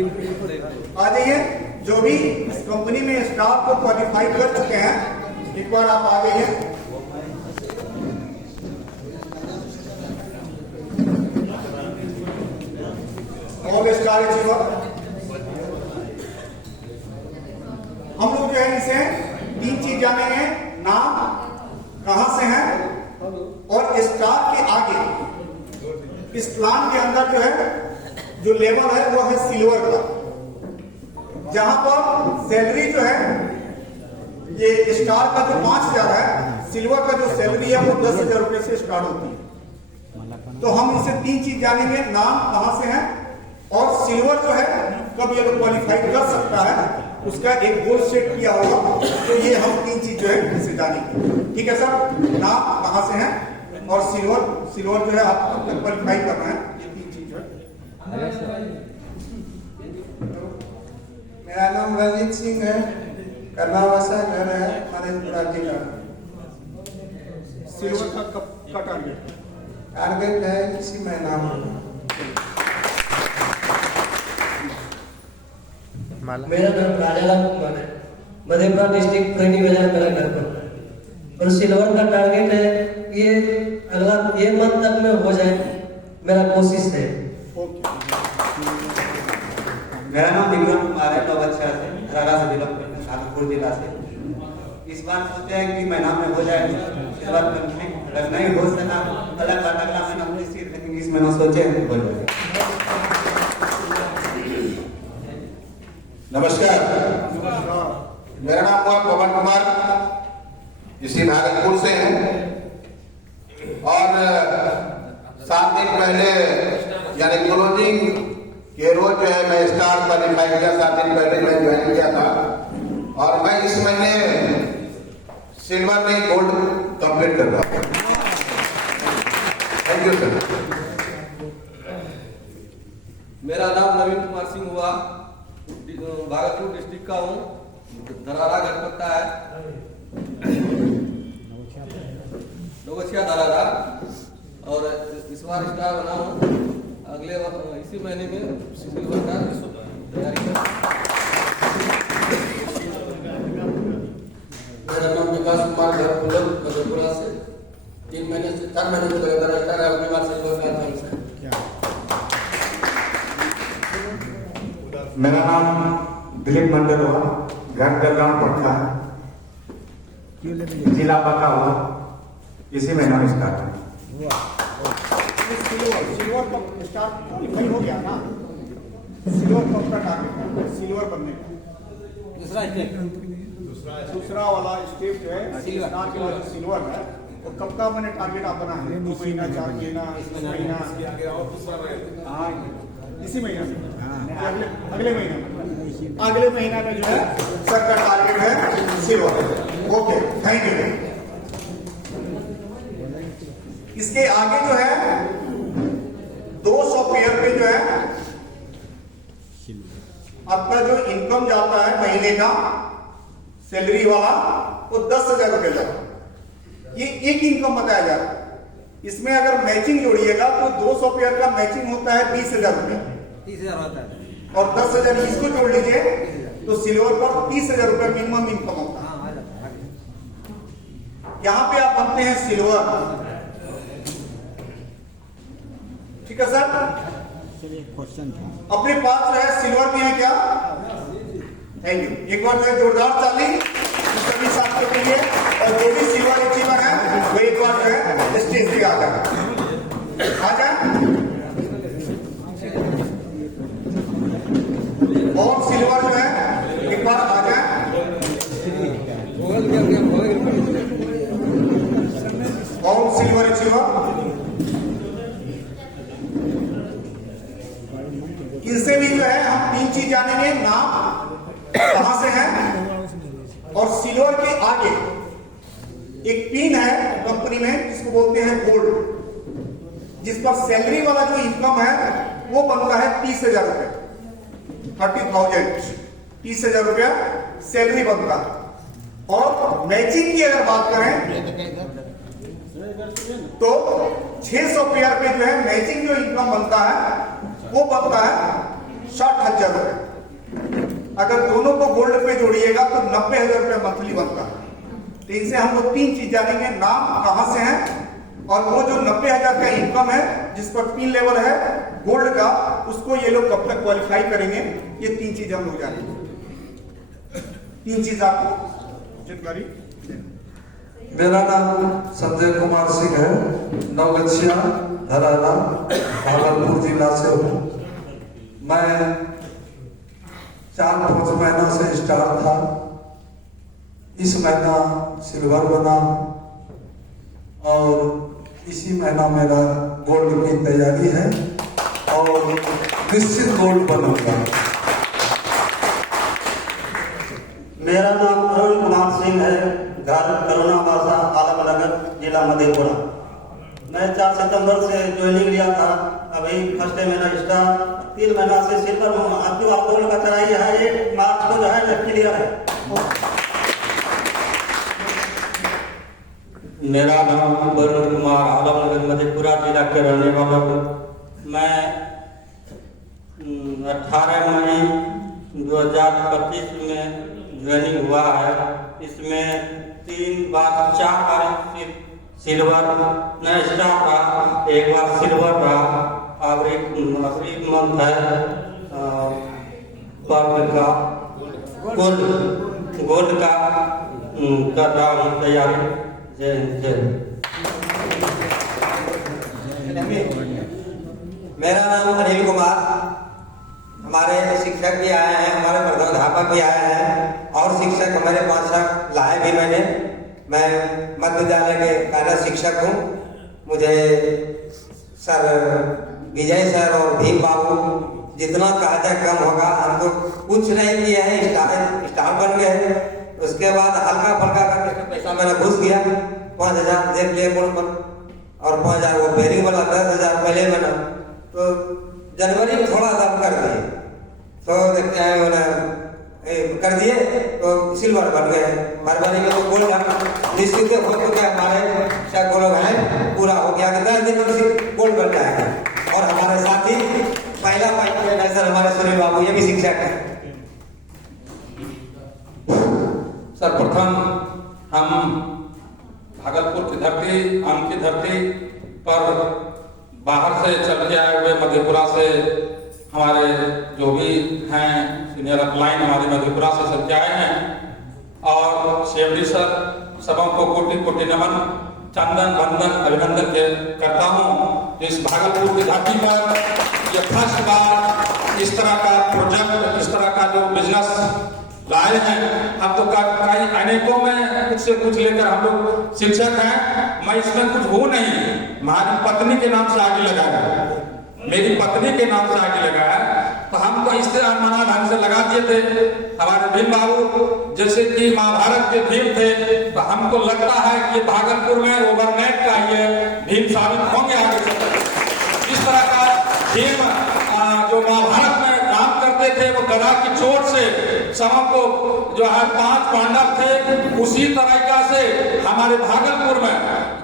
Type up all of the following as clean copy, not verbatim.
आ जाइए। जो भी इस कंपनी में स्टाफ को क्वालिफाई कर चुके हैं, एक बार आप आ जाइए। और स्टार अचीवर हम लोग जो है इसे 3 चीज जानेंगे। नाम, कहां से है, और स्टार के आगे इस प्लान के अंदर जो है जो लेवल है वो है सिल्वर का, जहां पर सैलरी जो है ये स्टार का जो 5,000 है, सिल्वर का जो सैलरी है वो 10,000 रुपए से स्टार्ट होती है। तो हम इसे 3 चीज जानेंगे। नाम, कहां से है, और सिल्वर जो है कब ये लोग क्वालिफाई कर सकता है, उसका एक गोल सेट किया होगा। तो ये हम 3 चीज जो है इसे जानेंगे। ठीक है सर? नाम, कहां से है, और सिल्वर जो है आप कब तक क्वालिफाई करना है, ये 3 चीज जो है। मेरा नाम रंजीत सिंह है, कर्नावासा घर है, मधेपुरा जिला। सिल्वर का कब का टारगेट है इसी महीना में। मेरा नाम राजाराम कुमार है, मधेपुरा डिस्ट्रिक्ट खैनी बाजार मेरा घर पर। और सिल्वर का टारगेट है ये मंथ तक में हो जाए, मेरा कोशिश है। मेरा नाम विक्रम कुमार है, नौबच्छा से, धरारा से बिलोंग करते हैं, शाहपुर जिला से। इस बार सोचे हैं कि महीना में हो जाए, इस बार अगर नहीं हो सका अगला महीना हम इस महीना सोचे हैं हो जाए। नमस्कार, मेरा नाम हुआ पवन कुमार, इसी भागलपुर से हूँ। और 7 दिन पहले यानी क्लोजिंग के रोज जो है मैं स्टार क्वालिफाई किया। 7 दिन पहले मैं ज्वाइन किया था, और मैं इस महीने सिल्वर में गोल्ड कंप्लीट कर रहा हूँ। Thank you sir. मेरा नाम नवीन कुमार सिंह हुआ, भागलपुर डिस्ट्रिक्ट का हूँ, धरारा घर पड़ता है, नौबच्छिया धरारा। और इस बार स्टार बना हूँ, अगले इसी महीने में सिल्वर का तैयारी कर। मेरा नाम विकास कुमार घर मधेपुरा से। 3 महीने से 4 महीने से लगातार स्टार है, अपने बार सिल्वर का चांस है। मेरा नाम दिलीप मंडल हुआ, घर दलगांव पड़ता है, जिला पता हुआ, इसी महीना में स्टार्ट है। सिल्वर कब स्टार क्वालिफाई हो गया ना? सिल्वर कब का टारगेट है सिल्वर बनने का? दूसरा वाला स्टेप जो है स्टार के बाद सिल्वर है, और कब का मैंने टारगेट आप बना है? 2 महीना, 4 महीना, इस महीना? हाँ, इसी महीना में, अगले महीने में, अगले महीना में जो है सर का टारगेट है सिल्वर। Okay, thank you. इसके आगे जो है 200 पेयर पे जो है आपका जो इनकम जाता है महीने का सैलरी वाला, वो 10,000 रुपये जाता। ये एक इनकम बताया जा रहा है। इसमें अगर मैचिंग जोड़िएगा तो 200 पेयर का मैचिंग होता है 30,000 रुपये, 30,000 होता है, और 10,000 इसको जोड़ लीजिए तो सिल्वर पर 30,000 रुपये मिनिमम इनकम होता है। यहां पे आप बनते हैं सिल्वर। ठीक है सर? अपने पास जो है सिल्वर भी है क्या? Thank you. एक बार जो है जोरदार ताली सभी साथियों के लिए। और जो भी सिल्वर अचीवर है वो एक बार जो है स्टेज पे आ जाए, आ जाए। और सिल्वर जो है एक बार आ जाए। और सिल्वर अचीवर, इनसे भी जो है हम 3 चीज जानेंगे। नाम, कहां से है, और सिल्वर के आगे एक पिन है कंपनी में जिसको बोलते हैं गोल्ड, जिस पर सैलरी वाला जो इनकम है वो बनता है 30,000 रुपये, 30,000, 30,000 रुपया सैलरी बनता है। और मैचिंग की अगर बात करें तो 600 पेयर पे जो है मैचिंग जो इनकम बनता है वो बनता है 60,000 रुपए। अगर दोनों को गोल्ड पे जोड़िएगा तो 90,000 रुपए मंथली बनता है। तो इनसे हम लोग 3 चीज जानेंगे, नाम, कहां से है, और वो जो 90,000 का इनकम है जिस पर 3 लेवल है गोल्ड का, उसको ये लोग कब तक क्वालिफाई करेंगे। ये 3 चीज हम लोग जानेंगे। 3 चीज आपको जानकारी। मेरा नाम संजय कुमार सिंह है, नवगछिया हरियाणा भागलपुर जिला से हूँ। मैं 4-5 महीना से स्टार था, इस महीना सिल्वर बना और इसी महीना मेरा गोल्ड की तैयारी है और निश्चित गोल्ड बनूंगा। मेरा नाम अरुण कुमार सिंह है, घर करुणा वासा आलमनगर जिला मधेपुरा। मैं 4 सितंबर से ज्वाइनिंग लिया था, अभी फर्स्ट डे मेरा स्टार, 3 महीना से सिल्वर हूँ। आपके गोल्ड का चढ़ाई है, 1 मार्च को जो है क्लियर है। मेरा नाम वरुण कुमार आलमनगर मधेपुरा जिला के रहने वाला हूँ। मैं 18 मई 2025 में ज्वाइनिंग हुआ है। इसमें 4 बार सिल्वर स्टार रहा, 1 बार सिल्वर रहा, अभी मंथ है पर्व का गोल्ड का कर रहा हूँ तैयारी। जय जय। मेरा नाम अनिल कुमार, हमारे शिक्षक भी आए हैं, हमारे प्रधानाध्यापक भी आए हैं और शिक्षक हमारे 5 लाए भी मैंने। मैं मध्य विद्यालय के कार्यरत शिक्षक हूँ। मुझे सर विजय सर और भीम बाबू जितना कहा जाए कम होगा, हम तो कुछ नहीं किए हैं, स्टार बन गए। उसके बाद हल्का फुल्का करके पैसा मेरा घुस गया, 5,000 देख लिए अकाउंट पर और 5,000 वो पेरिंग वाला 10,000 पहले बना। तो जनवरी में थोड़ा दाम कर दिए, तो देखते हैं मैंने कर दिए तो सिल्वर बन गए। फरवरी में तो गोल्ड निश्चित हो चुके हमारे सब लोग हैं, पूरा हो गया कि 10 दिन में गोल्ड बन जाएगा। और हमारे साथी पहला सर हमारे सुनील बाबू, ये भी शिक्षक है। सर्वप्रथम हम भागलपुर की धरती, आम की धरती पर बाहर से चल के आए हुए मधेपुरा से हमारे जो भी हैं सीनियर अपलाइन हमारे मधेपुरा से चल के आए हैं और शेवड़ी सर सबों को कोटि कोटि नमन, चंदन वंदन अभिनंदन करता हूँ। इस भागलपुर की धरती पर ये फर्स्ट बार इस तरह का प्रोजेक्ट, इस तरह का जो बिजनेस लाए हैं। अब तो कई अनेकों में कुछ से कुछ लेकर हम लोग शिक्षक हैं। मैं इसमें कुछ हूँ नहीं, हमारी पत्नी के नाम से आगे लगाया, मेरी पत्नी के नाम से आगे लगाया। तो हम तो इस तरह मना ढंग से लगा दिए थे। हमारे भीम बाबू जैसे कि महाभारत के भीम थे, तो हमको लगता है कि भागलपुर में ओवरनाइट का ये भीम साबित होंगे आगे चलकर। इस तरह का भीम जो महाभारत में काम करते थे, वो गदा की चोट से सबों को जो है 5 पांडव थे, उसी तरीका से हमारे भागलपुर में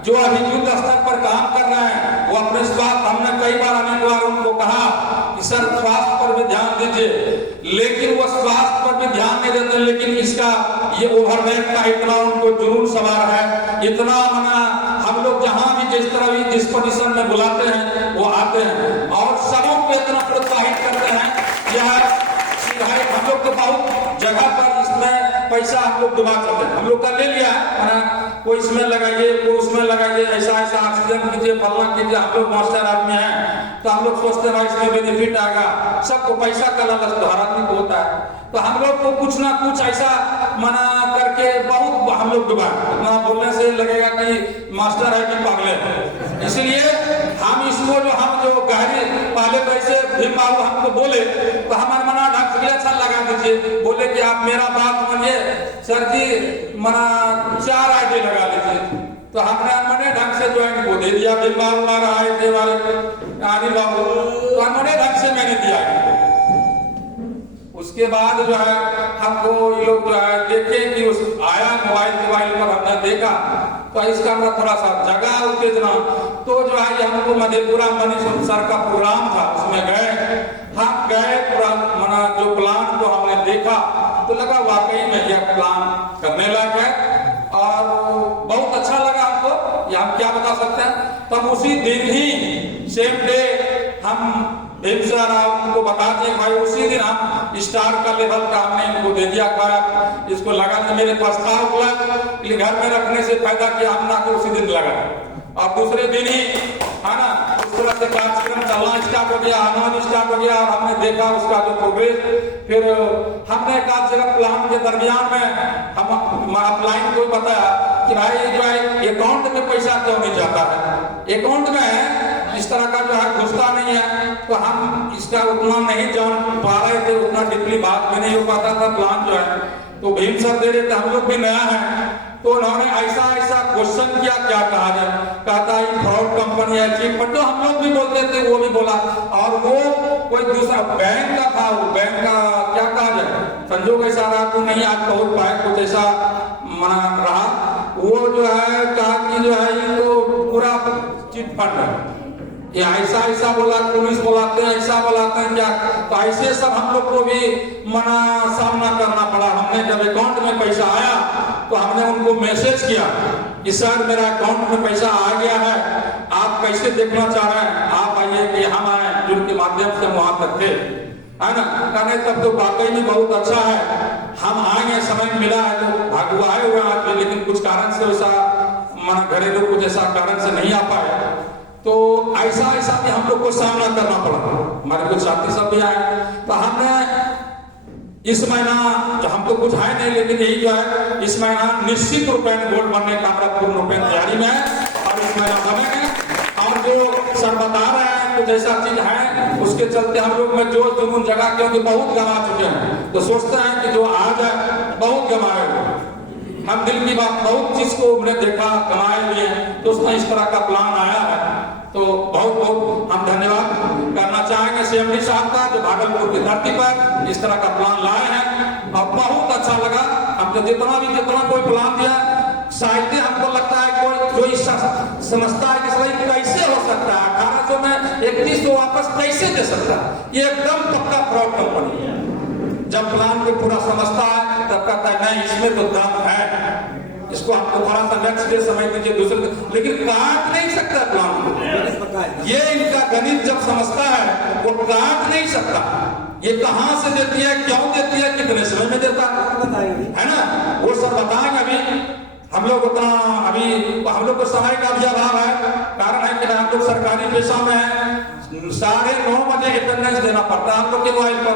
जो अभी युद्ध स्तर पर काम कर रहे हैं, वो अपने स्वास्थ्य, हमने कई बार अनेक बार उनको कहा कि सर स्वास्थ्य पर भी ध्यान दीजिए, लेकिन वो स्वास्थ्य पर भी ध्यान नहीं देते। लेकिन इसका ये ओवरनाइट का इतना उनको जुनून सवार है, इतना मना हम लोग जहां भी जिस तरह भी जिस पोजीशन में बुलाते हैं वो आते हैं और सबों को इतना प्रोत्साहित करते हैं। यह हम लोग तो बहुत जगह पर इसमें पैसा हम लोग डुबा करते हैं, हम लोग का ले लिया है, कोई इसमें लगाइए, कोई उसमें लगाइए, ऐसा ऐसा ऑक्सीजन कीजिए, फलना कीजिए। हम लोग मास्टर आदमी हैं तो हम लोग सोचते हैं इसमें बेनिफिट आएगा। सबको पैसा का लालच तो हर आदमी को होता है, तो हम लोग को कुछ ना कुछ ऐसा मना करके बहुत हम लोग डुबा, ना बोलने से लगेगा कि मास्टर है कि पागल है। इसलिए हम इसको जो गहरी पहले तो ऐसे भीम बाबू हमको बोले तो हमारे मना ढंग से अच्छा लगा दीजिए, बोले कि आप मेरा बात मानिए सर जी, मना 4 आईडी लगा लीजिए। तो हमने मने ढंग से ज्वाइन को दे दिया। भीम बाबू हमारा आए थे वाले आदि बाबू, तो हमने ढंग से मैंने दिया। उसके बाद जो है हमको ये लोग जो है देखे कि उस आया मोबाइल पर हमने देखा तो इसका हमरा थोड़ा सा जगह उत्तेजना, तो जो है हमको मधेपुरा मनीष सर का प्रोग्राम था, उसमें गए, हम गए, हम भीम सर उनको बता दिए भाई, उसी दिन हम स्टार का लेवल का हमने इनको दे दिया था। इसको लगा कि मेरे पास था उपलब्ध, लेकिन घर में रखने से फायदा किया, हम ना उसी दिन लगा और दूसरे दिन ही है ना उस तरह से कार्यक्रम चलना स्टार्ट हो गया, आना स्टार्ट हो गया। और हमने देखा उसका जो प्रोग्रेस, फिर हमने एक आध जगह प्लान के दरमियान में हम अपलाइन को बताया कि भाई जो है अकाउंट में पैसा क्यों नहीं जाता है, अकाउंट में इस तरह का जो है घुसता नहीं है। तो हम इसका उतना नहीं जान पा रहे थे, उतना डीपली बात भी नहीं हो पाता था प्लान जो है। तो भीम सर दे रहे थे, हम लोग भी नया है, तो उन्होंने ऐसा क्वेश्चन किया, क्या कहा जाए, कहता है फ्रॉड कंपनी है चीट फंड, तो हम लोग भी बोलते थे, वो भी बोला। और वो कोई दूसरा बैंक का था, वो बैंक का क्या कहा जाए, संजोग ऐसा रहा तो नहीं आज बहुत पाए, कुछ ऐसा मना रहा। वो जो है कहा कि जो है ये तो पूरा चीट फंड है, ये ऐसा बोला, पुलिस बुलाते हैं, ऐसा बुलाते हैं क्या। तो ऐसे सब हम लोग को भी मना सामना करना पड़ा। हमने जब अकाउंट में पैसा आया तो हमने उनको मैसेज किया कि सर मेरा अकाउंट में पैसा आ गया है, आप कैसे देखना चाह रहे हैं, आप आइए कि हम आए, जिनके माध्यम से हम वहां तक थे, है ना। कहने तब तो वाकई में बहुत अच्छा है, हम आएंगे, समय मिला है तो भागुआ आए हुए आज, लेकिन कुछ कारण से वैसा मना घरेलू कुछ ऐसा कारण से नहीं आ पाए। तो ऐसा भी हम लोग को सामना करना पड़ा। हमारे कुछ साथी सब भी आए, तो हमने इस महीना जो हमको कुछ है नहीं, लेकिन यही जो है इस महीना निश्चित रूप में गोल्ड बनने का हमारा पूर्ण रूप में तैयारी में है और इस महीना बनेंगे। और जो सर बता रहे हैं कुछ ऐसा चीज है, उसके चलते हम लोग में जोश जुनून जगह, क्योंकि बहुत गंवा चुके हैं, तो सोचते हैं कि जो आ जाए, बहुत गंवाए हुए हम दिल की बात, बहुत चीज को हमने देखा, कमाए भी हैं, तो उसमें इस तरह का प्लान आया है। तो बहुत हम धन्यवाद करना चाहेंगे सीएमडी साहब का, जो भागलपुर की धरती पर इस तरह का प्लान लाए हैं और बहुत अच्छा लगा हमको। जितना कोई प्लान दिया, साहित्य हमको लगता है कोई समझता है कि सही कैसे हो सकता है, 1800 में 3100 वापस कैसे दे सकता है, ये एकदम पक्का फ्रॉड कंपनी है। जब प्लान को पूरा समझता है तब कहता है नहीं इसमें तो दम है, इसको हमको थोड़ा सा नेक्स्ट डे समझ लीजिए दूसरे, लेकिन काट नहीं सकता प्लान को। ये इनका गणित जब समझता है वो काट नहीं सकता, ये कहां से देती है, क्यों देती है, कितने समय में देता है ना, वो सब बताएंगे। अभी हम लोग उतना हम लोग को समय का भी अभाव है, कारण है कि हम लोग सरकारी पेशा में है, 9:30 बजे अटेंडेंस देना पड़ता है हम लोग के मोबाइल पर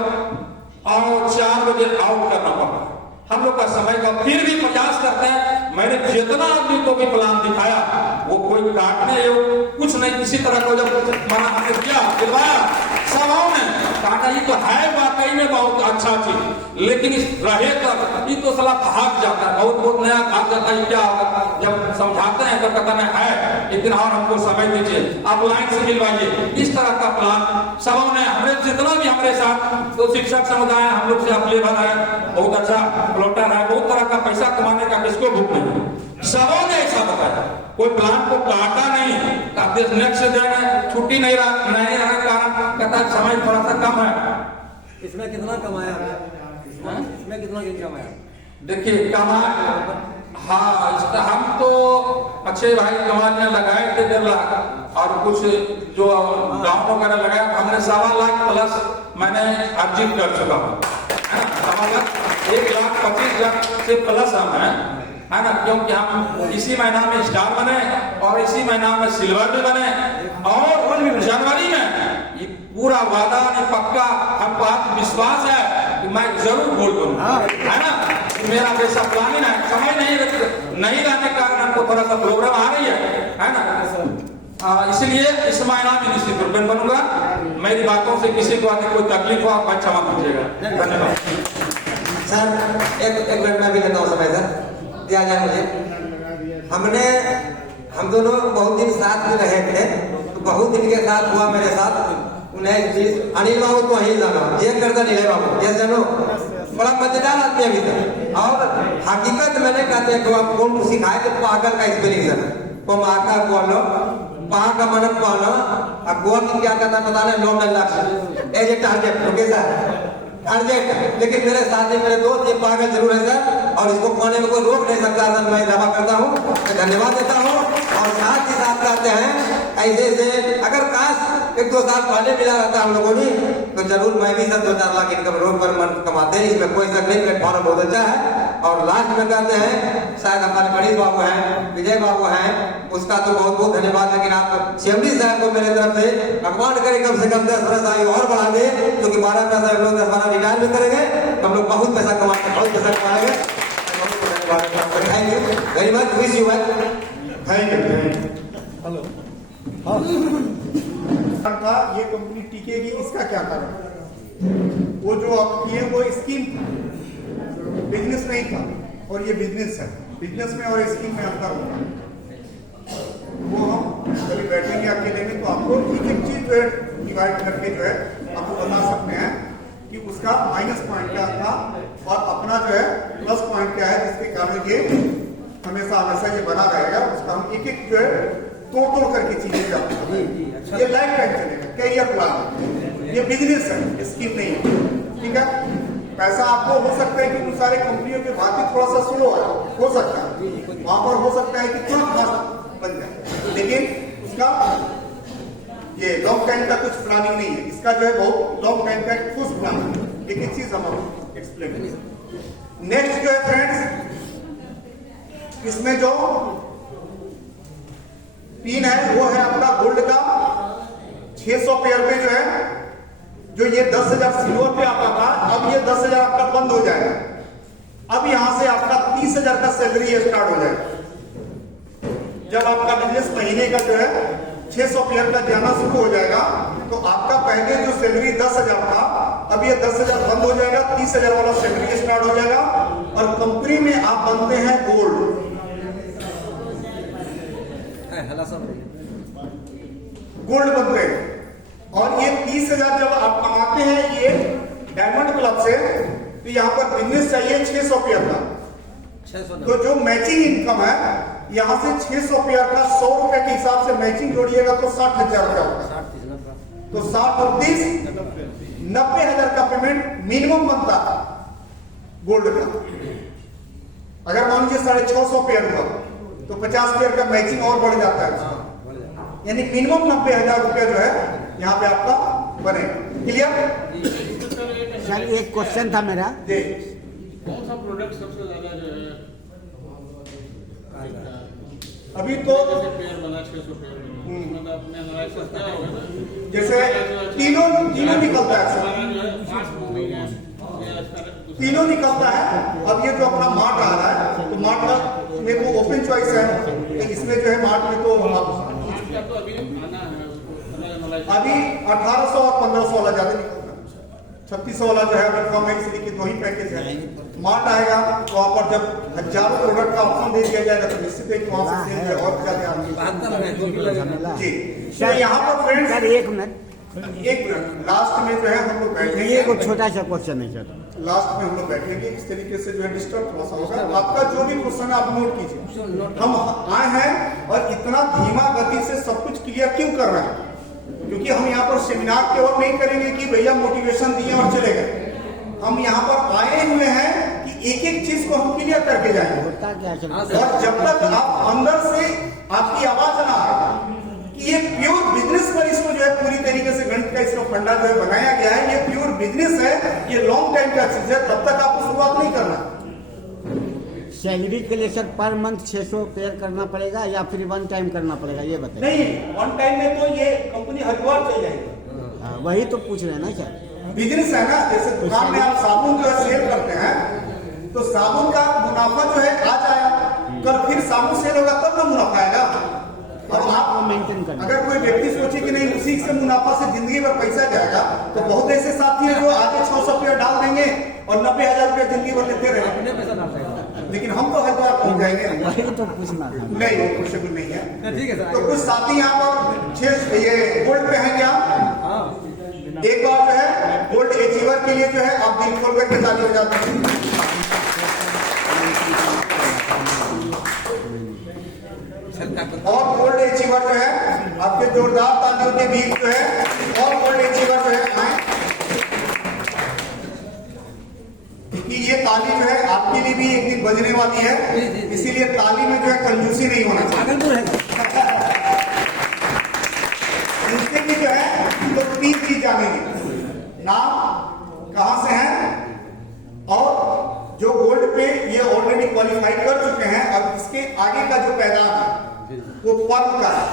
और 4 बजे आउट करना पड़ता है हम लोग का समय का। फिर भी प्रयास करते हैं, मैंने जितना आदमी को भी प्लान दिखाया वो कोई काटने कुछ नहीं, किसी तरह को जब मना हमने किया दिलवाया, सभाओं ने काटा, ये तो है वाकई में बहुत अच्छा चीज, लेकिन इस रहे तक ये तो सलाह भाग जाता है, बहुत नया भाग जाता है। क्या होगा जब समझाते हैं तो कहते है लेकिन और हमको समय दीजिए, आप लाइन से मिलवाइए, इस तरह का प्लान सभाओं ने हमारे जितना भी हमारे साथ तो शिक्षक समुदाय हम लोग से अवेलेबल है, बहुत अच्छा प्लॉटर है, बहुत तरह का पैसा कमाने का किसको भूख नहीं, सबों ने ऐसा बताया, कोई प्लान को काटा नहीं, नेक्स्ट देंगे, छुट्टी नहीं रहने कारण कहता समय थोड़ा सा कम है। इसमें कितना कमाया, इसमें कितना कमाया, देखिए कमाया, हाँ इसका हम तो अक्षय भाई कमाने लगाए थे 1.5 लाख और कुछ जो गाँव वगैरह लगाया, हमने 1.25 लाख प्लस मैंने अर्जित कर चुका हूँ, 1,25,00,000 से प्लस हम है ना, क्योंकि हम इसी महीना में स्टार बने और इसी महीना में सिल्वर भी बने और जनवरी में ये पूरा वादा नहीं पक्का हमको आत्मविश्वास है कि मैं जरूर गोल्ड बनूंगा, है ना। मेरा वैसा प्लानिंग है, समय नहीं रहने के कारण हमको थोड़ा सा प्रोग्राम आ रही है ना, इसलिए इस महीना में निश्चित रूप में बनूंगा। मेरी बातों से किसी को आगे कोई तकलीफ हो आप क्षमा कीजिएगा, धन्यवाद। सर एक मिनट में भी लेता हूँ समय सर, दिया जाए मुझे। हम दोनों बहुत दिन साथ में रहे थे, तो बहुत दिन के साथ हुआ मेरे साथ उन्हें चीज, अनिल बाबू तो वही जाना, ये करता नहीं बाबू, ये जानो बड़ा मजेदार आदमी अभी तक, और हकीकत मैंने कहते हैं कि आप कौन सिखाए तो पागल का एक्सपीरियंस है, वो माका बोलो पहा का मनक पाना, अब गोवा की क्या करना पता नहीं, 9 lakh as a target, okay sir target, लेकिन मेरे साथ ही मेरे दोस्त ये पागल जरूर है सर, और इसको पाने में कोई रोक नहीं सकता सर, मैं दावा करता हूँ, धन्यवाद देता हूँ। और साथ ही साथ कहते हैं ऐसे से अगर काश 1-2 साल पहले मिला रहता हम लोगों ने तो जरूर मैं भी 2-4 लाख इनकम रोज पर मंथ कमाते हैं, इसमें कोई शक नहीं। प्लेटफॉर्म बहुत अच्छा है। और लास्ट में कहते हैं शायद हमारे बड़ी बाबू हैं, विजय बाबू हैं, उसका तो बहुत बहुत धन्यवाद। लेकिन आप सीएमडी साहब को मेरे तरफ से भगवान करे कम से कम 10 वर्ष आयु और बढ़ा दे, क्योंकि 12 पैसा हम लोग 10-12 रिटायर भी करेंगे, हम लोग बहुत पैसा कमाएंगे, बहुत पैसा कमाएंगे। Thank you very much, wish you well. Thank you. Hello का ये कंपनी टिकेगी, इसका क्या कारण? वो जो आप किए वो स्कीम बिजनेस नहीं था और ये बिजनेस है। बिजनेस में और स्कीम में अंतर होगा। वो हम कभी बैठेंगे अकेले में तो आपको एक चीज जो है डिवाइड करके जो है आपको बता सकते हैं कि उसका माइनस पॉइंट क्या था और अपना जो है प्लस पॉइंट क्या है, जिसके कारण ये हमेशा हमेशा ये बना रहेगा। उसका हम एक एक जो है तोड़ करके चीजें जाते हैं। ये लाइफ टाइम चलेगा, कैरियर प्लान, ये बिजनेस है, स्कीम नहीं है। ठीक है, पैसा आपको हो सकता है कि उन सारे कंपनियों के बातें थोड़ा सा स्लो है, हो सकता है वहां पर हो सकता है कि तुरंत फास्ट बन जाए, लेकिन उसका ये लॉन्ग टाइम का कुछ प्लानिंग नहीं है। इसका जो है बहुत लॉन्ग टाइम का एक ठोस प्लान है। एक चीज हम एक्सप्लेन करें। नेक्स्ट जो है फ्रेंड्स, इसमें जो पिन है वो है आपका गोल्ड का 600 पेयर पे जो है, जो ये 10,000 सिल्वर पे आता था, अब ये 10,000 आपका बंद हो जाएगा। अब यहां से आपका 30,000 का सैलरी स्टार्ट हो जाएगा। जब आपका बिजनेस महीने का जो है 600 पेयर का जाना शुरू हो जाएगा तो आपका पहले जो सैलरी 10,000 था, अब ये 10,000 बंद हो जाएगा, 30,000 वाला सैलरी स्टार्ट हो जाएगा और कंपनी में आप बनते हैं गोल्ड। गोल्ड बनते हैं और ये 30,000 जब आप कमाते हैं ये डायमंड क्लब से, तो यहाँ पर बिजनेस चाहिए 600 पेयर का। तो जो मैचिंग इनकम है यहाँ से 600 पेयर का 100 रुपए के हिसाब से मैचिंग जोड़िएगा तो 60,000 रुपया होगा। तो 60 और 30 90,000 का पेमेंट मिनिमम बनता है गोल्ड का। अगर मान लीजिए 650 पेयर हुआ तो 50 पेयर का मैचिंग और बढ़ जाता है, यानी मिनिमम 90,000 रुपया जो है यहाँ पे आपका बनेगा। क्लियर? सर एक क्वेश्चन था मेरा, कौन सा प्रोडक्ट सबसे ज्यादा जो है अभी तो पेयर बना 600 पेयर मतलब अपने एनालिसिस क्या होगा, जैसे तीनों निकलता है, तीनों निकलता है। अब ये जो अपना मार्ट आ रहा है तो मार्ट का मेरे को ओपन चॉइस है, तो इसमें जो है मार्ट में तो अभी 1800 और 1500 वाला ज्यादा निकलता है। 3600 वाला जो है अभी कम है, इसलिए कि 2 ही पैकेज है। मार्ट आएगा तो वहां पर जब हजारों प्रोडक्ट का ऑप्शन दे दिया जाएगा तो निश्चित है कि वहां से सेल और ज्यादा जी। तो यहाँ पर फ्रेंड्स एक मिनट लास्ट में जो है हम लोग बैठेंगे, ये एक छोटा सा क्वेश्चन है सर। लास्ट में हम लोग बैठेंगे, इस तरीके से जो है डिस्टर्ब थोड़ा सा होगा। आपका जो भी क्वेश्चन है आप नोट कीजिए। हम आए हैं और इतना धीमा गति से सब कुछ क्लियर क्यों कर रहे हैं, क्योंकि हम यहाँ पर सेमिनार केवल नहीं करेंगे कि भैया मोटिवेशन दिए और चले गए। हम यहाँ पर आए हुए हैं कि एक एक चीज को हम क्लियर करके जाएंगे। और जब तक आप अंदर से आपकी आवाज ना आए कि ये प्योर बिजनेस पर इसको जो है पूरी तरीके से गणित का इसका फंडा जो है बनाया गया है, ये प्योर बिजनेस है, ये लॉन्ग टाइम का चीज है, तब तक आपको शुरुआत नहीं करना। सैलरी के लिए सर पर मंथ 600 पेयर करना पड़ेगा या फिर वन टाइम करना पड़ेगा, ये बताइए। नहीं, वन टाइम में तो ये कंपनी हरिद्वार चल जाएगी। वही तो पूछ रहे हैं ना सर, बिजनेस है ना। जैसे दुकान में आप साबुन जो है सेल करते हैं तो साबुन का मुनाफा जो है आज आया, कल फिर साबुन सेल होगा तब ना मुनाफा आएगा। और आप मेंटेन करना, अगर कोई व्यक्ति सोचे कि नहीं उसी से मुनाफा से जिंदगी भर पैसा जाएगा, तो बहुत ऐसे साथी हैं जो आगे 600 रुपया डाल देंगे और 90,000 रुपया जिंदगी भर लेते रहेंगे, लेकिन हम तो हरिद्वार पहुंच जाएंगे। वही तो पूछना था। नहीं, वो पॉसिबल नहीं है। ठीक है सर। तो कुछ साथी यहाँ पर ये गोल्ड पे हैं क्या? एक बार जो है गोल्ड अचीवर के लिए जो है आप दिल खोल करके ताली हो जाते हैं। और गोल्ड अचीवर जो है आपके जोरदार तालियों के बीच जो है और गोल्ड अचीवर जो है आए, क्योंकि ये ताली जो है आपके लिए भी एक दिन बजने वाली है, इसीलिए ताली में जो है कंजूसी नहीं होना चाहिए। इनसे भी जो है 3 चीज जानेंगे, नाम, कहां से हैं, और जो गोल्ड पे ये ऑलरेडी क्वालिफाई कर चुके हैं और इसके आगे का जो पैदान है वो पर्व का है।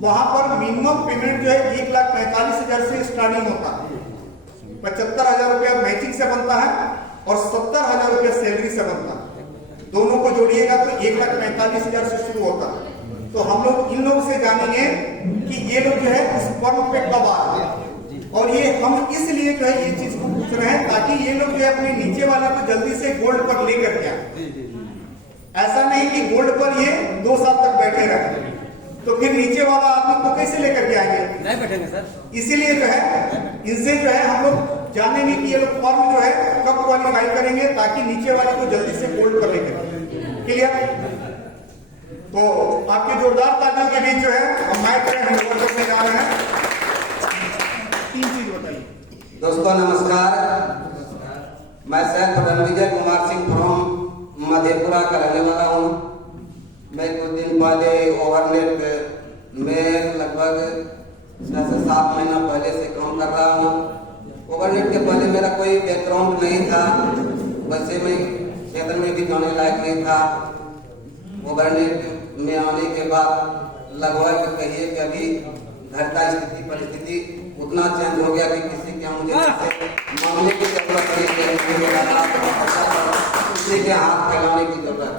वहां पर मिनिमम पेमेंट जो है 1,45,000 से स्टार्टिंग होता है, 75,000 रुपया मैचिंग से बनता है और 70,000 रुपया सैलरी से बनता है। दोनों को जोड़िएगा तो 1,45,000 से शुरू होता है। तो हम लोग इन लोगों से जानेंगे कि ये लोग जो है इस पर्व पे कब आ रहे हैं, और ये हम इसलिए जो है ये चीज को पूछ रहे हैं ताकि ये लोग जो है अपने नीचे वाले को जल्दी से गोल्ड पर लेकर के आए। ऐसा नहीं कि गोल्ड पर ये 2 साल तक बैठे रहे, तो फिर नीचे वाला आदमी को कैसे लेकर के आएंगे? नहीं बैठेंगे सर। इसीलिए जो है इनसे जो है हम लोग जानेंगे कि ये लोग फॉर्म जो है कब क्वालिफाई करेंगे ताकि नीचे वाले को जल्दी से गोल्ड पर लेकर। क्लियर? तो आपके जोरदार तालियों के बीच जो है हम माइक पर हैंडओवर करने जा रहे हैं। 3 चीज बताइए। दोस्तों नमस्कार, मैं सैयद रणविजय कुमार सिंह फ्रॉम मधेपुरा का रहने वाला हूँ। मैं कुछ दिन पहले ओवरनेट में लगभग 6 से 7 महीना पहले से काम कर रहा हूँ। ओवरनेट के पहले मेरा कोई बैकग्राउंड नहीं था, वैसे मैं क्षेत्र में भी जाने लायक नहीं था। ओवरनेट में आने के बाद लगभग कहिए कि अभी घर का स्थिति परिस्थिति उतना चेंज हो गया कि किसी के मुझे मांगने की जरूरत नहीं है, किसी के हाथ फैलाने की जरूरत।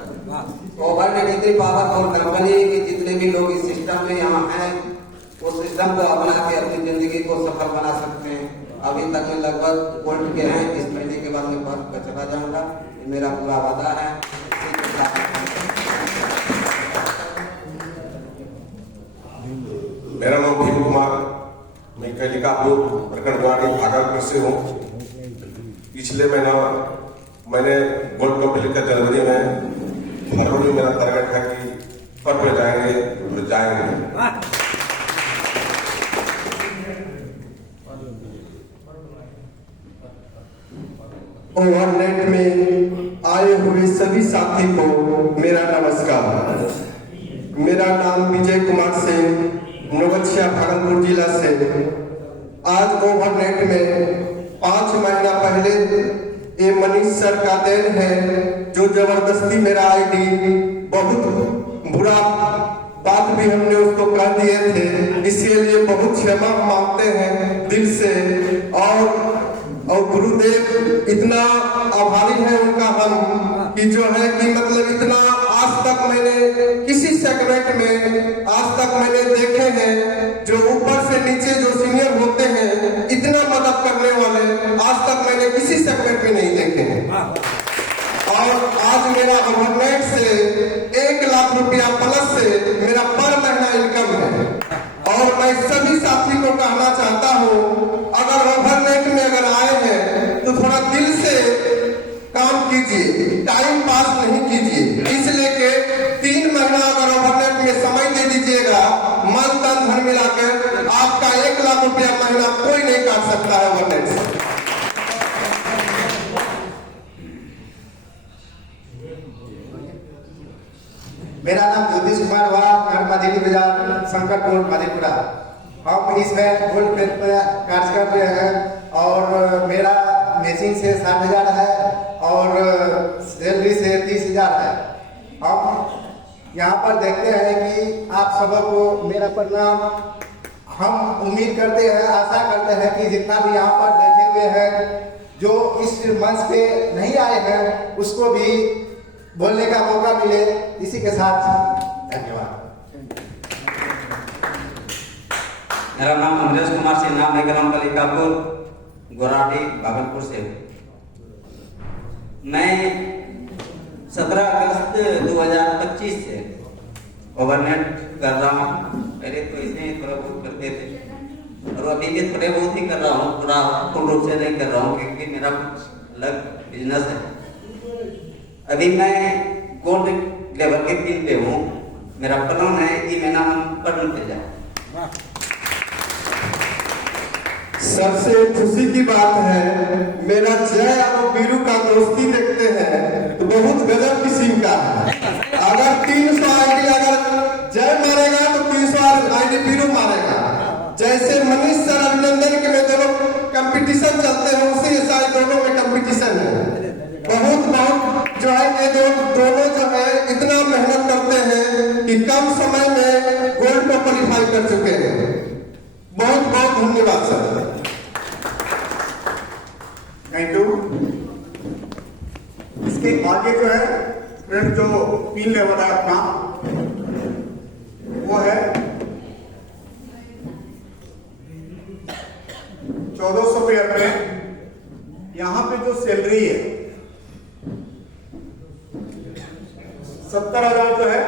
ओवरनेट इतनी पावरफुल कंपनी है कि जितने भी लोग इस सिस्टम में यहाँ हैं उस सिस्टम को अपना के अपनी जिंदगी को सफल बना सकते हैं। अभी तक मैं लगभग गोल्ड के हैं, इस महीने के बाद मैं पर्व पर चला जाऊंगा, ये मेरा पूरा वादा है। मेरा नाम भीम कुमार, मैं कलिकापुर प्रखंडवाड़ी भागलपुर से हूँ। पिछले महीना मैंने गोल्ड कंपनी का जनवरी में फरवरी मेरा टारगेट है कि पर्व पे जाएंगे तो जाएंगे। ओवरनेट में आए हुए सभी साथी को मेरा नमस्कार। मेरा नाम विजय कुमार सिंह, नवगछिया भागलपुर जिला से। आज ओवरनेट में 5 महीना पहले ये मनीष सर का देन है जो जबरदस्ती मेरा आईडी, बहुत बुरा बात भी हमने उसको कह दिए थे, इसलिए बहुत क्षमा मांगते हैं दिल से। और गुरुदेव इतना आभारी है उनका हम कि जो है कि मतलब इतना आज तक मैंने किसी सेगमेंट में आज तक मैंने देखे हैं जो ऊपर से नीचे जो सीनियर होते हैं इतना मदद करने वाले आज तक मैंने किसी सेगमेंट में नहीं देखे हैं। और आज मेरा ओवरनेट से 1 लाख रुपया प्लस से मेरा पर महीना इनकम है। और मैं सभी साथी को कहना चाहता हूँ, अगर ओवरनेट में अगर आए हैं तो थोड़ा दिल से काम कीजिए, टाइम पास नहीं कीजिए। इसलिए कि 3 महीना अगर ओवरनेट में समय दे दीजिएगा, मन तन धन मिलाकर आपका 1 लाख रुपया महीना कोई नहीं काट सकता है ओवरनेट से। मेरा नाम ज्योतिष कुमार हुआ, घर मधेली बाजार, शंकरपुर, मधेपुरा। हम इस बार गोल्ड प्लेट पर कार्य कर रहे हैं और मेरा मैचिंग से 60,000 है और सैलरी से 30,000 है। हम यहाँ पर देखते हैं कि आप सबको मेरा प्रणाम। हम उम्मीद करते हैं, आशा करते हैं कि जितना भी यहाँ पर बैठे हुए हैं जो इस मंच पे नहीं आए हैं उसको भी बोलने का मौका मिले। इसी के साथ धन्यवाद। मेरा नाम अमरेश कुमार सिन्हा, मैं ग्राम कलिकापुर, गोराडी, भागलपुर से। मैं 17 अगस्त 2025 से ओवरनेट कर रहा हूँ। पहले तो इसे ही थोड़ा बहुत करते थे और अभी भी थोड़े बहुत ही कर रहा हूँ, पूरा पूर्ण रूप से नहीं कर रहा हूँ क्योंकि मेरा कुछ अलग बिजनेस है। अभी मैं गोल्ड लेवल के फील्ड पे हूँ। मेरा प्लान है कि मैं नाम पढ़ने पे जाऊँ। सबसे खुशी की बात है, मेरा जय और बीरू का दोस्ती देखते हैं तो बहुत गजब किस्म का है। अगर 300 आईडी अगर जय मारेगा तो 300 आईडी बीरू मारेगा। जैसे मनीष सर अभिनंदन के में दोनों कंपटीशन चलते हैं उसी हिसाब दोनों में कंपटीशन है। बहुत जो है ये दोनों जो है इतना मेहनत करते हैं कि कम समय में गोल्ड को क्वालिफाई कर चुके हैं। बहुत बहुत धन्यवाद सर। Thank you. इसके आगे जो है फ्रेंड जो 3 लेवल है अपना वो है 1400 पेयर में। यहां पे जो सैलरी है 70,000 जो है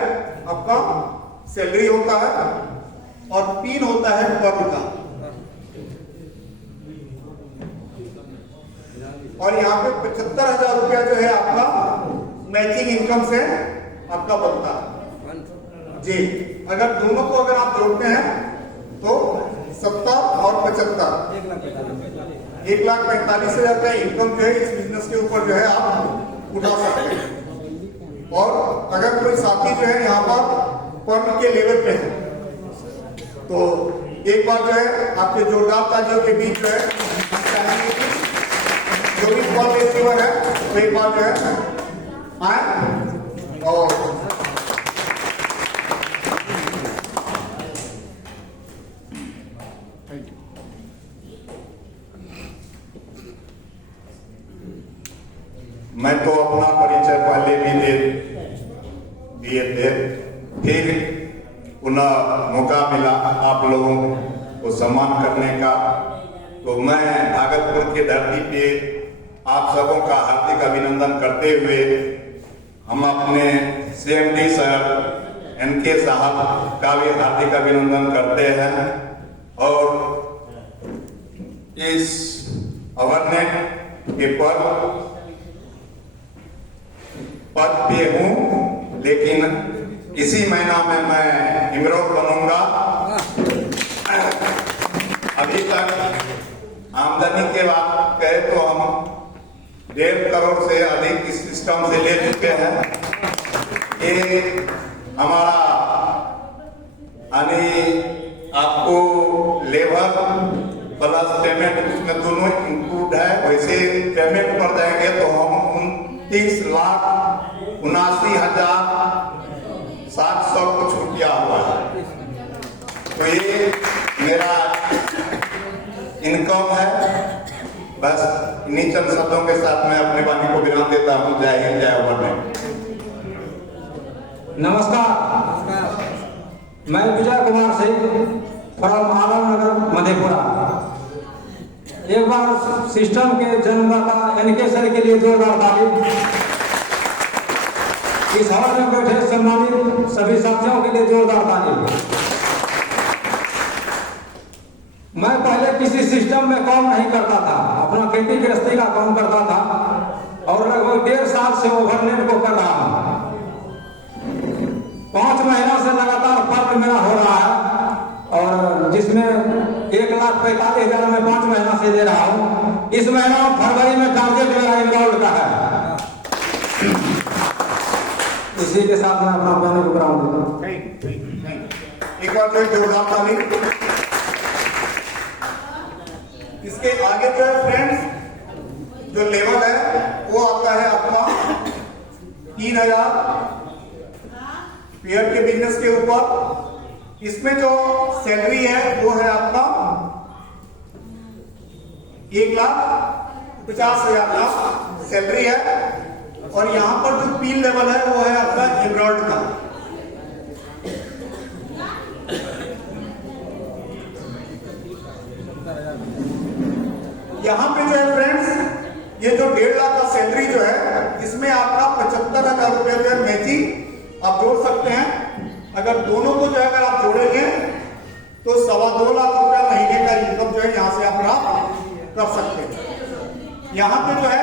आपका सैलरी होता है और 3 होता है पर का। और यहाँ पे 75,000 रुपया जो है आपका मैचिंग इनकम से आपका बनता है जी। अगर दोनों को अगर आप जोड़ते हैं तो 70 और 75 1,45,000 का इनकम जो है इस बिजनेस के ऊपर जो है आप उठा सकते हैं। और अगर कोई साथी जो है यहाँ पर फर्म के लेवल पे है तो एक बार जो है आपके जोरदार तालियों के बीच जो है जो भी फॉल रिसीवर है वो एक बार जो है आए और मैं तो अपना परिचय पहले भी दिए थे, फिर पुनः मौका मिला आप लोगों को सम्मान करने का। तो मैं भागलपुर की धरती पे आप सबों का हार्दिक अभिनंदन करते हुए हम अपने CMD सर NK साहब का भी हार्दिक अभिनंदन करते हैं। और इस अवरनेट के पद पे हूँ, लेकिन इसी महीना में मैं इमरोड बनूंगा। अभी तक आमदनी के बाद कहे तो हम 1.5 करोड़ से अधिक इस सिस्टम से ले चुके हैं। ये हमारा आपको लेबर प्लस पेमेंट उसमें दोनों इंक्लूड है। वैसे पेमेंट पर जाएंगे तो हम 29,79,700 कुछ रुपया हुआ है। तो ये मेरा इनकम है। बस इन्हीं चंद शब्दों के साथ मैं अपने वाणी को विराम देता हूँ। जय हिंद, जय अमर। नमस्कार, मैं विजय कुमार सिंह फ्रॉम आलमनगर मधेपुरा। एक बार सिस्टम के जन्मदाता NK सर के लिए जोरदार ताली। इस हॉल में बैठे सम्मानित सभी साथियों के लिए जोरदार ताली। मैं पहले किसी सिस्टम में काम नहीं करता था, अपना खेती गृहस्थी का काम करता था और लगभग 1.5 साल से ओवरनेट को कर रहा हूं। 5 महीना से लगातार फर्क मेरा हो रहा है और जिसमें 1,45,000 में 5 महीना से दे रहा हूं। इस महीना फरवरी में टारगेट मेरा इनरोल्ड का है। इसी के साथ मैं अपना बयान को विराम देता हूं। एक बार जो जोरदार ताली। इसके आगे जो है फ्रेंड्स जो लेवल है वो आता है अपना 3,000 पेयर के बिजनेस के ऊपर। इसमें जो सैलरी है वो है आपका 1,50,000 का सैलरी है। और यहां पर जो 3 लेवल है वो है आपका एमराल्ड का। यहां पे जो है फ्रेंड्स ये जो 1.5 लाख का सैलरी जो है इसमें आपका 75,000 रुपया जो है मैचिंग आप जोड़ सकते हैं। अगर दोनों को जो है अगर आप जोड़ेंगे तो 2.25 लाख रुपया महीने का इनकम जो है यहां से आप प्राप्त कर सकते हैं। यहां पे जो है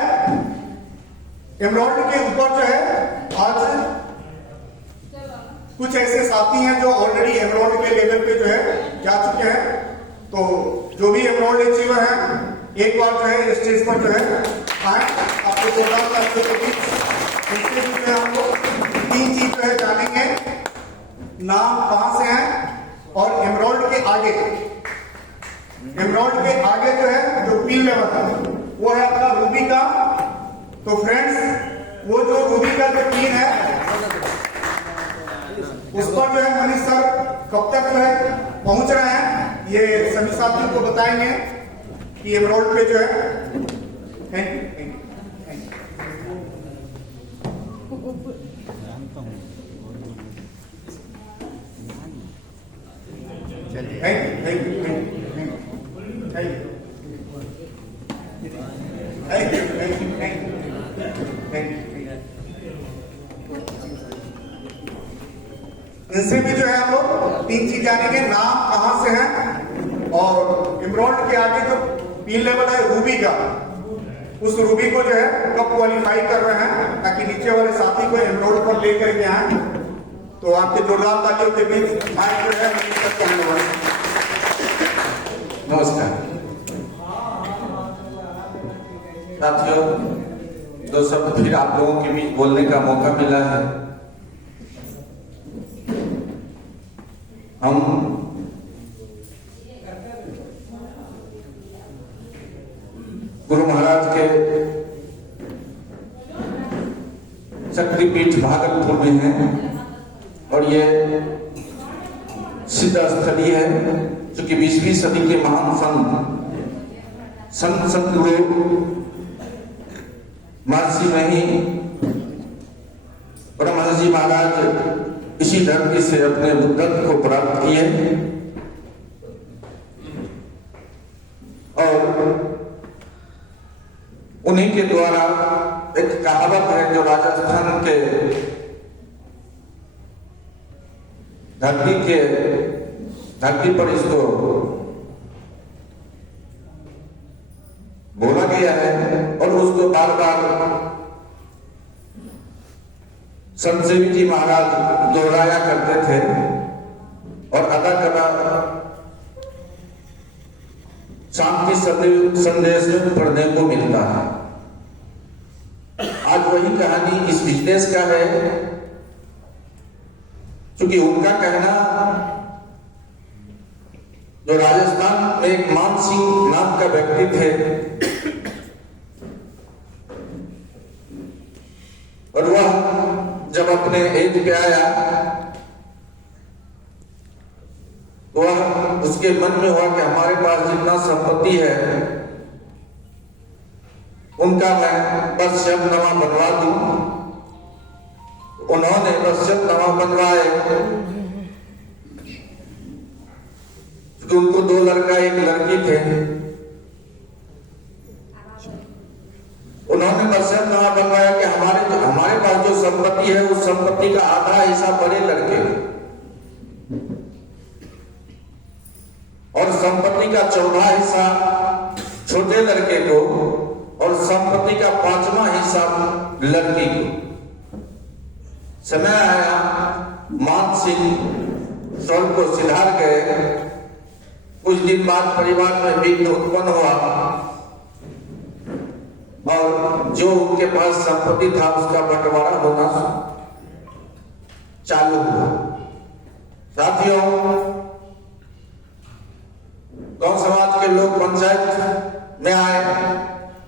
एमराल्ड के ऊपर जो है आज कुछ ऐसे साथी हैं जो ऑलरेडी एमराल्ड के लेवल पे जो है जा चुके हैं। तो जो भी एमराल्ड अचीवर हैं एक बार जो है स्टेज पर जो है आए। आपको प्रोग्राम करते हुए हम लोग 3 चीज जो है जानेंगे। नाम कहां से है और एमराल्ड के आगे एमराल्ड के आगे जो है जो पिन लेवल है वो है आपका रूबी का। तो फ्रेंड्स वो जो रूबी का जो पिन है उस पर जो है मनीष सर कब तक जो है पहुंच रहे हैं ये सभी साथियों को बताएंगे कि एमराल्ड पे जो है। थैंक यू इनसे भी जो है हम लोग 3 चीज जानेंगे, नाम कहां से है और एमराल्ड के आगे जो पिन लेवल है रूबी का, उस रूबी को जो है कब क्वालिफाई कर रहे हैं ताकि नीचे वाले साथी को एमराल्ड पर लेकर के आए। तो आपके जोरदार तालियों के बीच माइक जो है नमस्कार साथियों, 2 शब्द फिर आप लोगों के बीच बोलने का मौका मिला है। हम गुरु महाराज के शक्तिपीठ भागलपुर में हैं और ये सिद्ध स्थली है जो कि 20वीं सदी के महान संत लोग महर्षि में ही ब्रह्मर्षि महाराज इसी धरती से अपने बुद्धत्व को प्राप्त किए और उन्हीं के द्वारा एक कहावत है जो राजस्थान के धरती पर इसको बोला गया है और उसको बार बार संत सेवी जी महाराज दोहराया करते थे और अदा करा शांति संदेश में पढ़ने को मिलता है। आज वही कहानी इस बिजनेस का है, क्योंकि उनका कहना जो राजस्थान में एक मान सिंह नाम का व्यक्ति थे और वह जब अपने एज पे आया तो वह उसके मन में हुआ कि हमारे पास जितना संपत्ति है उनका मैं बदशबनामा बनवा दूं। उन्होंने बदशबनामा बनवाए, उनको 2 लड़का 1 लड़की थे। उन्होंने बदशबनामा बनवाया कि हमारे पास जो संपत्ति है उस संपत्ति का आधा हिस्सा बड़े लड़के और संपत्ति का 14वां हिस्सा छोटे लड़के को और संपत्ति का 5वां हिस्सा लड़की को। समय आया, मान सिंह स्वर्ग को सिधार गए। कुछ दिन बाद परिवार में विघ्न उत्पन्न हुआ और जो उनके पास संपत्ति था उसका बंटवारा होना चालू हुआ। साथियों, गांव समाज के लोग पंचायत में आए,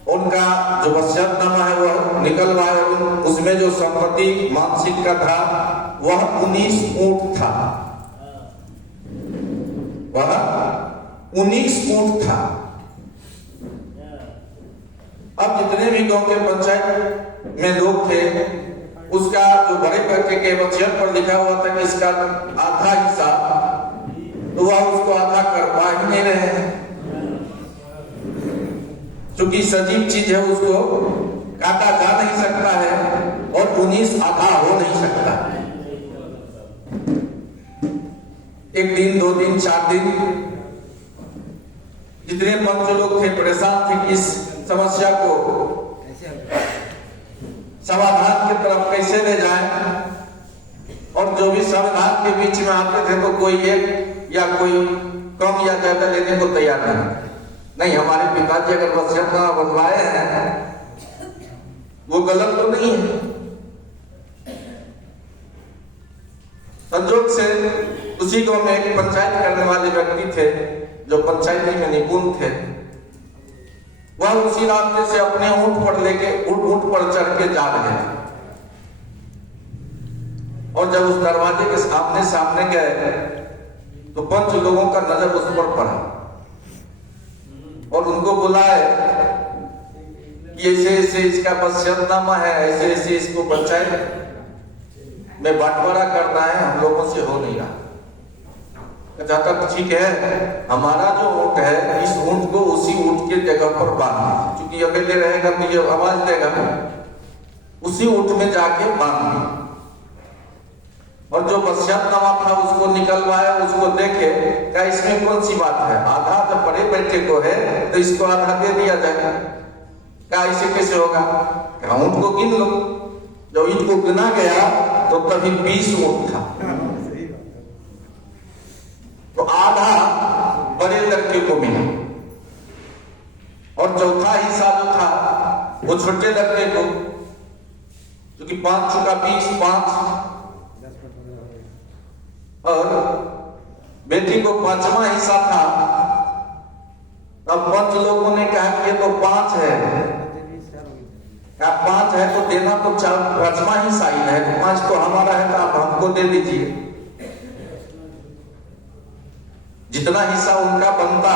उनका जो वसीयतनामा है वह निकलवाए। उसमें जो संपत्ति मानसिक का था वह 19 ऊंट था, वह 19 ऊंट था। अब जितने भी गांव के पंचायत में लोग थे उसका जो बड़े लड़के के वसीयत पर लिखा हुआ था कि इसका आधा हिस्सा, तो वह उसको आधा कर पा ही नहीं रहे हैं, क्योंकि सजीव चीज है, उसको काटा जा नहीं सकता है और 19 आधा हो नहीं सकता। 1 दिन 2 दिन 4 दिन जितने पंच लोग थे परेशान थे कि इस समस्या को समाधान की तरफ कैसे ले जाएं, और जो भी समाधान के बीच में आते थे तो कोई एक या कोई कम या ज्यादा लेने को तैयार नहीं। हमारे पिताजी अगर वसीयतनामा बनवाए हैं वो गलत तो नहीं है। संजोग से उसी गांव में एक पंचायत करने वाले व्यक्ति थे जो पंचायती में निपुण थे, वह उसी रास्ते से अपने ऊंट पर लेके ऊंट पर चढ़ के जा रहे थे। और जब उस दरवाजे के सामने सामने गए तो 5 लोगों का नजर उस पर पड़ा और उनको बुलाए कि ऐसे ऐसे इसका वसीयतनामा है, ऐसे ऐसे इसको पंचायत में बंटवारा करना है, हम लोगों से हो नहीं रहा। कहता ठीक है, हमारा जो ऊंट है इस ऊंट को उसी ऊंट के जगह पर बांध, क्योंकि अकेले रहेगा तो ये आवाज देगा, उसी ऊंट में जाके बांध। और जो वसीयतनामा था उसको निकलवाया, उसको देखे, क्या इसमें कौन सी बात है, आधा जब बड़े बेटे को है तो इसको आधा दे दिया जाए, क्या इसे कैसे होगा, क्या ऊंट को गिन लो। जब ईंट को गिना गया तो तभी 20 ऊंट था, तो आधा बड़े लड़के को मिला और चौथा हिस्सा जो था वो छोटे लड़के को, क्योंकि 5 चुका 20, 5 और बेटी को 5वां हिस्सा था। तब 5 लोगों ने कहा कि ये तो 5 है, क्या 5 है तो देना तो 5वां हिस्सा ही है, तो 5 तो हमारा है तो आप हमको दे दीजिए। जितना हिस्सा उनका बनता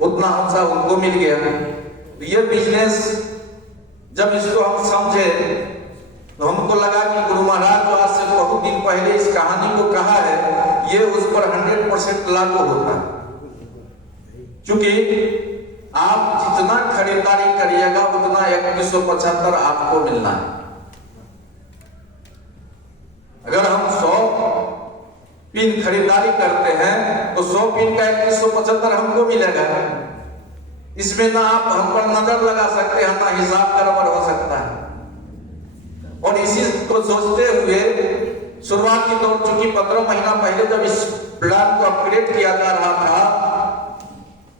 उतना हिस्सा उनको मिल गया। तो ये बिजनेस जब इसको हम समझे तो हमको लगा कि गुरु महाराज जो आज से बहुत दिन पहले इस कहानी को कहा है, ये उस पर 100% लागू होता है। क्योंकि आप जितना खरीदारी करिएगा उतना 2175 आपको मिलना है। अगर हम 100 पिन खरीदारी करते हैं तो 100 पिन का 2175 हमको मिलेगा। इसमें ना आप हम पर नजर लगा सकते हैं, ना हिसाब गड़बड़ हो सकता है। और इसी को सोचते हुए शुरुआत की दौर, चूंकि 15 महीना पहले जब इस प्लान को अपग्रेड किया जा रहा था,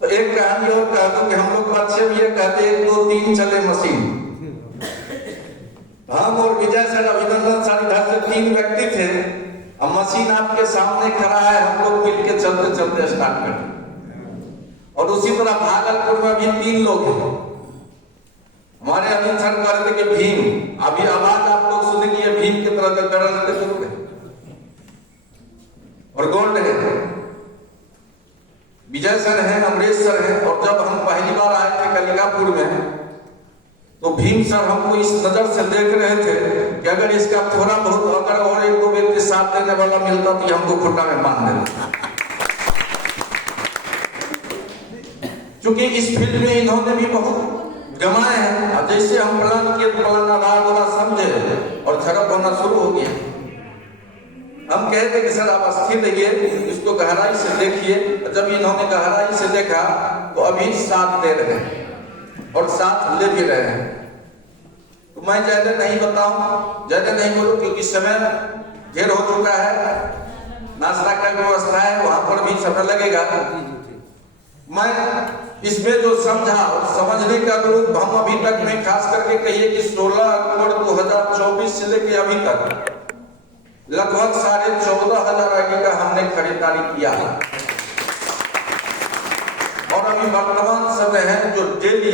तो एक कहानी और कह दूं कि हम लोग अच्छे भी ये कहते 1 2 3 चले मशीन। हम और विजय सर, अभिनंदन सर इधर से 3 व्यक्ति थे, अब मशीन आपके सामने खड़ा है, हम लोग मिलके चलते चलते स्टार्ट कर। और उसी तरह भागलपुर में भी 3 लोग हैं। हमारे अनिल सर कह रहे थे कि भीम, अभी आवाज आप लोग सुनेंगे, ये भीम की तरह गरजते जरूर है और गोल्ड है। विजय सर है, अमरीश सर है। और जब हम पहली बार आए थे कलिकापुर में तो भीम सर हमको इस नजर से देख रहे थे कि अगर इसका थोड़ा बहुत अगर और 1 2 व्यक्ति साथ देने वाला मिलता तो हमको खुटा में बांध देता। क्योंकि इस फील्ड में इन्होंने भी बहुत गमाए हैं। अब जैसे हम प्लान किए तो प्लान आधार वाला समझे और झड़प होना शुरू हो गया। हम कहते कि सर आप स्थिर रहिए, इसको गहराई से देखिए। जब इन्होंने गहराई से देखा तो अभी साथ दे रहे हैं और साथ ले भी रहे हैं। तो मैं ज्यादा नहीं बताऊं, ज्यादा नहीं बोलूं, क्योंकि समय ढेर हो चुका है। नाश्ता का व्यवस्था है, वहां पर भी समय लगेगा। मैं इसमें जो समझा और समझने का अनुरूप हम अभी तक में खास करके कहिए कि 16 अक्टूबर 2024 से लेकर अभी तक लगभग 14,500 आईडी का हमने खरीदारी किया है। और अभी वर्तमान समय है जो डेली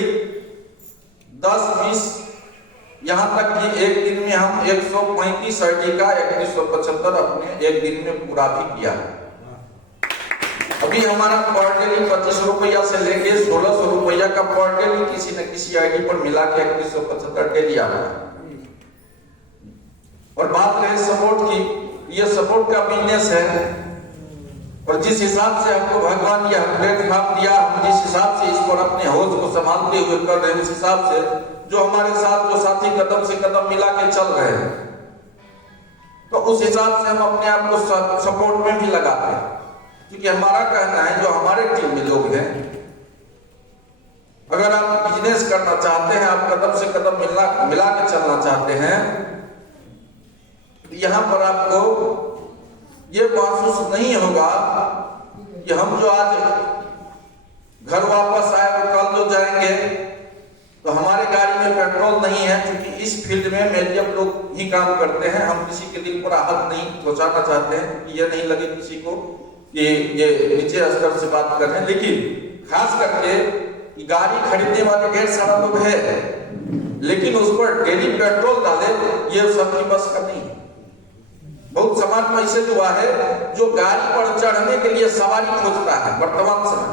10-20 यहाँ तक कि एक दिन में हम 135 आईडी का 2175 अपने एक दिन में पूरा भी किया है। अभी हमारा पर डेली 25 रुपया से लेके 1600 रुपया का पर डेली किसी न किसी आईडी पर मिला के 2175 डेली आ रहा है। और बात रहे सपोर्ट की, ये सपोर्ट का बिजनेस है। और जिस हिसाब से हमको भगवान यह प्लेटफॉर्म दिया, हम जिस हिसाब से इस पर अपने हौज को संभालते हुए कर रहे हैं, उस हिसाब से जो हमारे साथ जो साथी कदम से कदम मिला के चल रहे हैं, तो उस हिसाब से हम अपने आप को सपोर्ट में भी लगाते हैं। क्योंकि हमारा कहना है जो हमारे टीम में लोग हैं, अगर आप बिजनेस करना चाहते हैं, आप कदम से कदम मिला के चलना चाहते हैं, यहाँ पर आपको ये महसूस नहीं होगा कि हम जो आज घर वापस आए और कल जो जाएंगे तो हमारे गाड़ी में पेट्रोल नहीं है। क्योंकि इस फील्ड में मीडियम लोग ही काम करते हैं। हम किसी के दिल पर आहत नहीं पहुंचाना चाहते हैं, कि ये नहीं लगे किसी को कि ये नीचे स्तर से बात कर रहे हैं, लेकिन खास करके गाड़ी खरीदने वाले ढेर सारा लोग है, लेकिन उस पर डेली पेट्रोल डाले, ये सबकी बस का नहीं। बहुत समाज में ऐसे हुआ है जो गाड़ी पर चढ़ने के लिए सवारी खोजता है। वर्तमान समय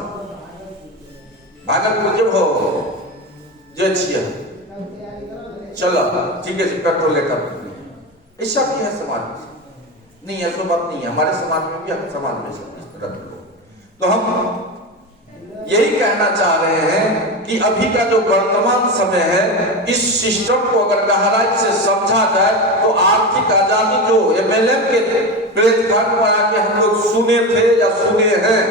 भागलपुर जब हो जे छिए चलो ठीक है पेट्रोल लेकर, ऐसा भी है समाज में। नहीं ऐसा बात नहीं है, हमारे समाज में भी, हर समाज में इस तरह के लोग। तो हम यही कहना चाह रहे हैं कि अभी का जो वर्तमान समय है, इस सिस्टम को अगर गहराई से समझा जाए तो आर्थिक आजादी जो एमएलएम के प्लेटफॉर्म पर आके हम लोग सुने थे या सुने हैं,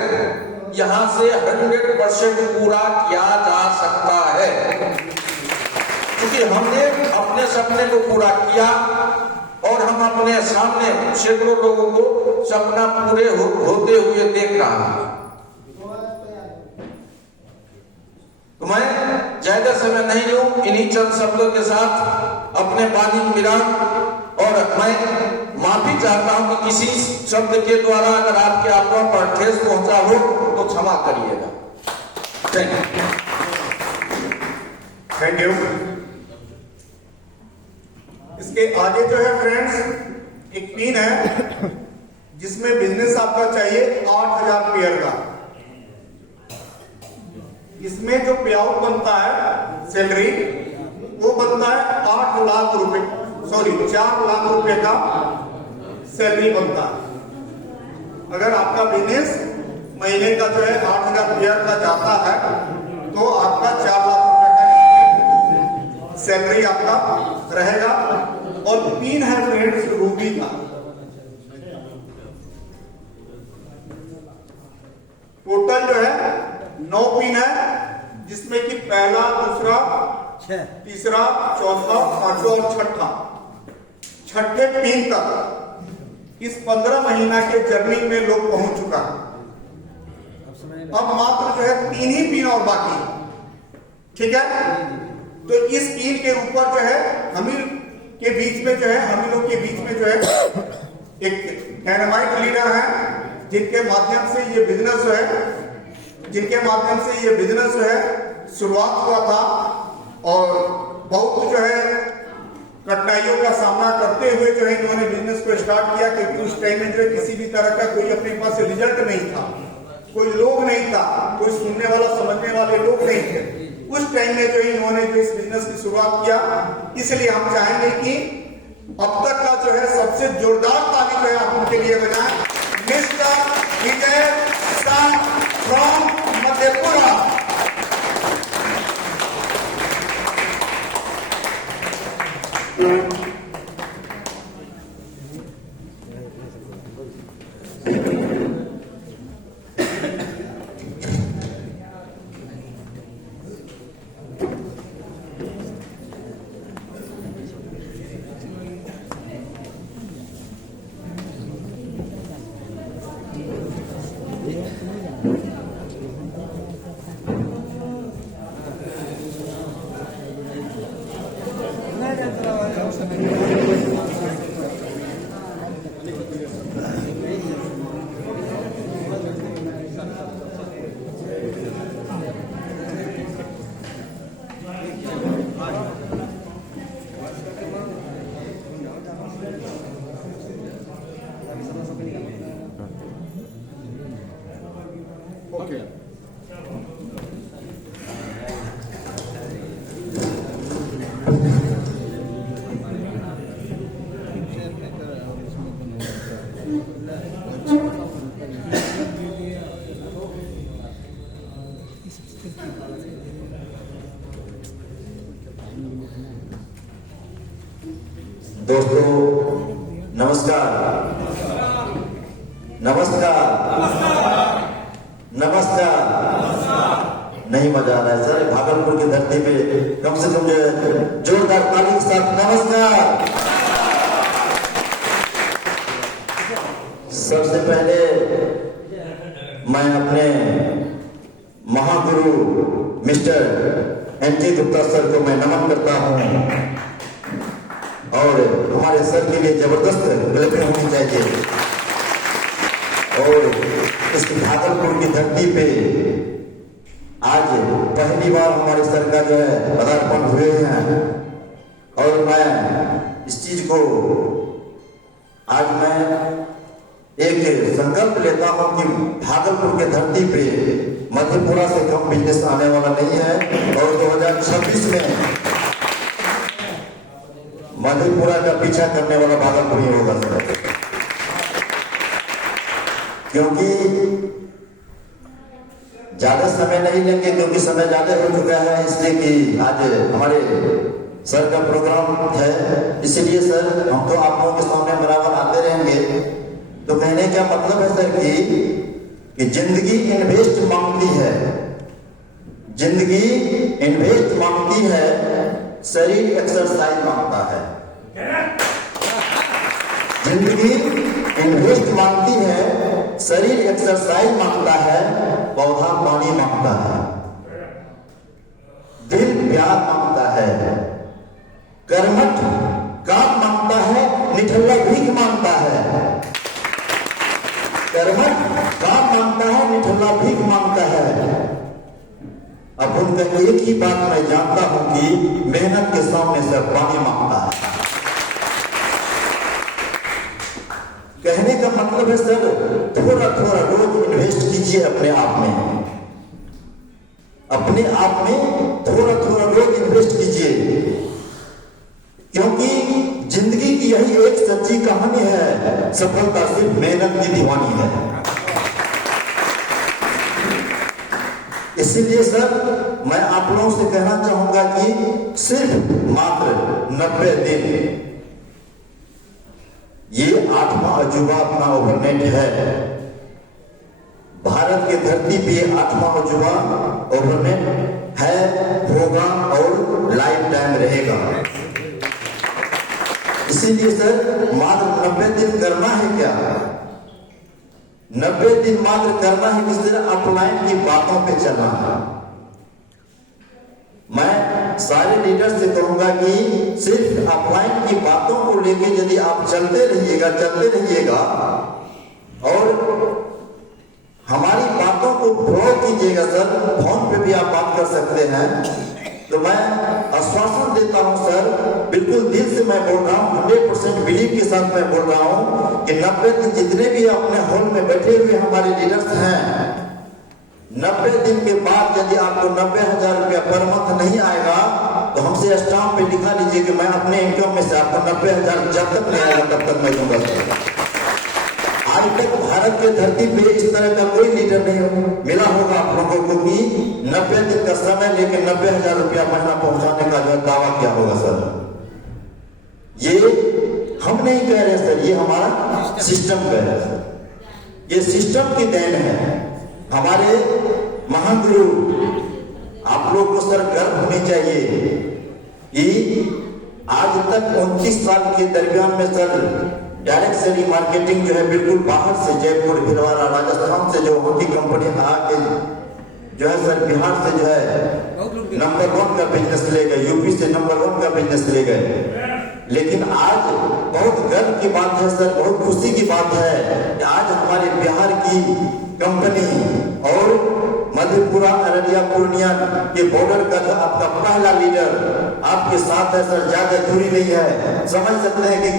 यहाँ से 100% पूरा किया जा सकता है। क्योंकि हमने अपने सपने को पूरा किया और हम अपने सामने सैकड़ों लोगों को सपना पूरे होते हुए देख रहा हूं। तो मैं ज्यादा समय नहीं लूं, इन्हीं चंद शब्दों के साथ अपने वाणी विराम, और मैं माफी चाहता हूं कि किसी शब्द के द्वारा अगर आपके आत्मा पर ठेस पहुंचा हो तो क्षमा करिएगा। Thank you. इसके आगे जो है फ्रेंड्स एक पिन है जिसमें बिजनेस आपका चाहिए 8000 पेयर का। इसमें जो पे आउट बनता है सैलरी वो बनता है 8 लाख रुपए, सॉरी 4 लाख रुपए का सैलरी बनता है। अगर आपका बिजनेस महीने का जो है 8000 पेयर का जाता है तो आपका 4 लाख रुपए का सैलरी आपका रहेगा। और पिन है फ्रेंड्स रूबी का। टोटल जो है 9 पिन है, जिसमें कि पहला, दूसरा, तीसरा, चौथा, पांचवा और छठा, छठे पिन तक इस 15 महीना के जर्नी में लोग पहुंच चुका है। अब मात्र जो है 3 ही पिन और बाकी, ठीक है। तो इस पिन के ऊपर जो है हम के बीच में जो है, हम लोग के बीच में जो है एक डायनामाइट लीडर है, जिनके माध्यम से ये बिजनेस जो है, जिनके माध्यम से ये बिजनेस जो है शुरुआत हुआ था। और बहुत जो है कठिनाइयों का सामना करते हुए जो है इन्होंने बिजनेस को स्टार्ट किया, क्योंकि उस टाइम में जो है किसी भी तरह का कोई अपने पास रिजल्ट नहीं था, कोई लोग नहीं था, कोई सुनने वाला समझने वाले लोग नहीं थे। उस टाइम में जो इन्होंने जो इस बिजनेस की शुरुआत किया, इसलिए हम चाहेंगे कि अब तक का जो है सबसे जोरदार ताली जो है आप उनके लिए बजाएं। Mister Vijay Shah from Madhepura. दोस्तों नमस्कार, नमस्कार, नमस्कार। नहीं मजा आ रहा है सर, भागलपुर की धरती पे कम से कम जोरदार ताली के साथ नमस्कार। सबसे पहले मैं अपने Mahaguru mister NG Gupta sir को मैं नमन करता हूं, और हमारे सर के लिए जबरदस्त क्लैपिंग होनी चाहिए। और इस भागलपुर की धरती पे आज पहली बार हमारे सर का जो है पदार्पण हुए हैं। और मैं इस चीज को आज मैं एक संकल्प लेता हूं कि भागलपुर के धरती पे मधेपुरा से कम बिजनेस आने वाला नहीं है। और 2026 में मधेपुरा का पीछा करने वाला भागलपुर ही होगा सर, क्योंकि ज्यादा समय नहीं लेंगे, क्योंकि समय ज्यादा हो चुका है, इसलिए कि आज हमारे सर का प्रोग्राम है। इसलिए सर हम तो आप लोगों के सामने बराबर आते रहेंगे। तो कहने का मतलब है सर कि जिंदगी इन्वेस्ट मांगती है, जिंदगी इन्वेस्ट मांगती है, शरीर एक्सरसाइज मांगता है। जिंदगी इन्वेस्ट मांगती है, शरीर एक्सरसाइज मांगता है, पौधा पानी मांगता है, दिल प्यार मांगता है, कर्मठ काम मांगता है, निठल्ला भीख मांगता है। कर्मठ काम मांगता है, निठल्ला भीख मांगता है। अब उनका एक ही बात मैं जानता हूं कि मेहनत के सामने से पानी मांगता है। कहने का मतलब है सर, थोड़ा थोड़ा रोज इन्वेस्ट कीजिए अपने आप में, अपने आप में थोड़ा थोड़ा रोज इन्वेस्ट कीजिए, क्योंकि जिंदगी की यही एक सच्ची कहानी है, सफलता सिर्फ मेहनत की दीवानी है। इसीलिए सर मैं आप लोगों से कहना चाहूंगा कि सिर्फ मात्र 90 दिन, ये 8वां अजूबा अपना ओवरनाइट है। भारत की धरती पे 8वां अजूबा ओवरनाइट है, होगा और लाइफ टाइम रहेगा। इसीलिए सर मात्र 90 दिन करना है क्या? 90 दिन मात्र करना है कि सिर्फ अपलाइन की बातों पे चलना है। मैं सारे लीडर से कहूंगा कि सिर्फ अपलाइन की बातों को लेके यदि आप चलते रहिएगा और हमारी बातों को फॉलो कीजिएगा सर, फोन पे भी आप बात कर सकते हैं, तो मैं आश्वासन देता हूं सर, बिल्कुल दिल से मैं बोल रहा हूं, 100% बिलीव के साथ मैं बोल रहा हूं कि 90 दिन जितने भी अपने हॉल में बैठे हुए हमारे लीडर्स हैं, 90 दिन के बाद यदि आपको 90,000 रुपया पर मंथ नहीं आएगा तो हमसे स्टाम्प पे लिखा लीजिए कि मैं अपने इनकम में से आपको 90,000 जब तक नहीं आएगा तब तक मैं दूंगा। आज तक भारत के धरती पे इस तरह का कोई लीडर नहीं मिला होगा आप लोगों को कि 90 दिन का समय लेके 90,000 रुपया महीना पहुंचाने का जो दावा किया होगा सर। ये हम नहीं कह रहे सर, ये हमारा सिस्टम कह रहे सर, ये सिस्टम की देन है। हमारे महागुरु आप लोग को सर गर्व होनी चाहिए कि आज तक 29 साल के दरमियान में सर डायरेक्ट सेलिंग मार्केटिंग जो है बिल्कुल बाहर से, जयपुर, भिलवाड़ा, राजस्थान से जो होती कंपनी आके जो है सर बिहार से जो है नंबर 1 का बिजनेस ले गए, यूपी से नंबर 1 का बिजनेस ले गए। लेकिन आज बहुत गर्व की बात है सर, बहुत खुशी की बात है कि आज हमारे बिहार की कंपनी और मधेपुरा, अररिया, पूर्णिया के बॉर्डर का जो आपका पहला लीडर आपके साथ है सर, ज्यादा दूरी नहीं है। समझ सकते हैं कि